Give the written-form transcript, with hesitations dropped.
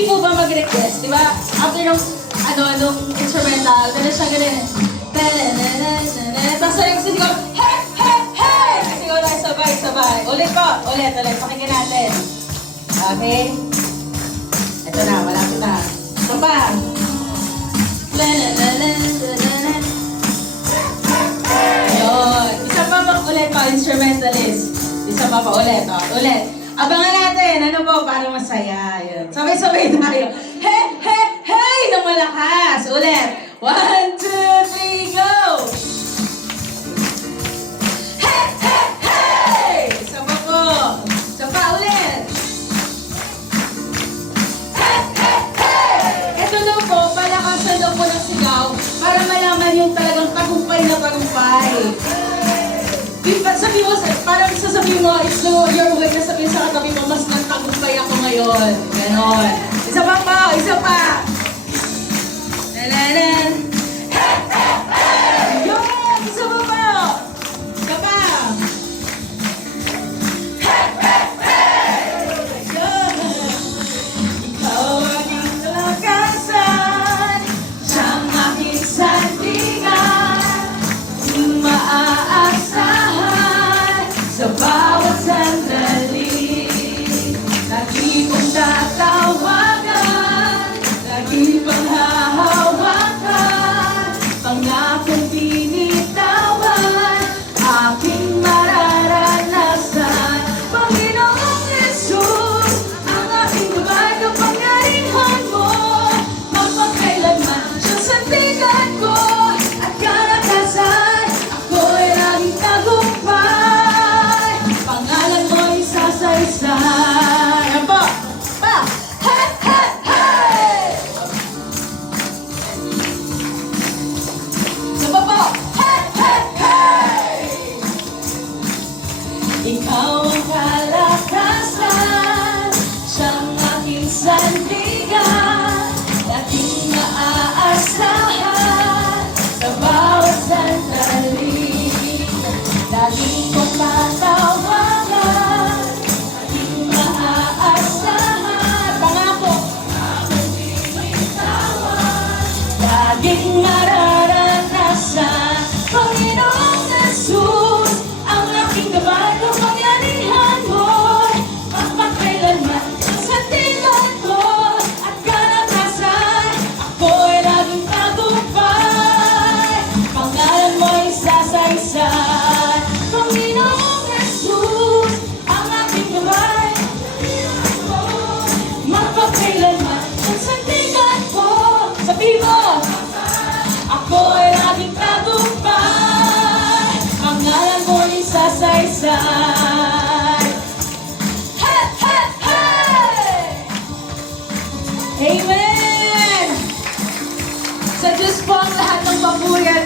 Hindi po ba mag-request, di ba? After nung, nung instrumental, ganun siya ganun. Tapos yung sisigaw, hey, hey, hey! Sisigaw tayo sabay. Ulit po, ulit. Pakinggan natin. Okay? Ito na, malapit na. Ito pa. Ayun. Isa pa ulit pa, instrumentalist. Isa pa ulit. Ulit. Abangan natin. Ano po? Para masaya. Ayun. Sabay-sabay tayo. Hey, hey, hey! Nang malakas. Ulit. 1, 2, 3, go! Hey, hey, hey! Isa pa po. Isa pa ulit. Hey, hey, hey! Ito daw po, palakasan daw po ng sigaw para malaman yung talagang tagumpay na tagumpay. Sabi mo, parang sasabihin mo, it's your way na sabihin sa katabi mo, mas nagtagumpay ako ngayon. Ganon. Isa pa po, isa pa. Nananan. Hey, hey, hey! Yun! Isa pa po. Isa pa. Hey, hey, hey! Yun! Ikaw aking kalakasan, siyang aking sandigan, maaasahan sa bawat sandali. Lagi kong tatawagan, lagi pang hahawakan, pangakong binitawan, aking mararanasan. Panginoong Jesus, ang aking gabay, kapangyarihan mo, magpakailanman siya sandigan ko at kalakasan. Ako'y laging tagumpay, pangalan mo'y sasaysay. Yan po! Pa! Hey! Hey! Hey! Saba po! Hey! Hey! Hey! Ikaw ang kalakasan, siyang aking sandigan, laging maaasahan sa bawat sandali. Laging kong matawagan, laging maaasahan. Pangako! Laging mararanasan. Panginoong Jesus, ang aking gabay, kapangyarihan mo, magpakailanman ang sandigan ko at kalakasan. Ako'y laging tagumpay, pangalan mo'y sasaysay. Panginoong Jesus, ang aking gabay, magpakailanman ang sandigan ko. Sabi mo, ako'y laging tagumpay, pangalan mo'y sasaysay. Hey! Hey! Hey! Amen! Sa Diyos po ang lahat ng papuri at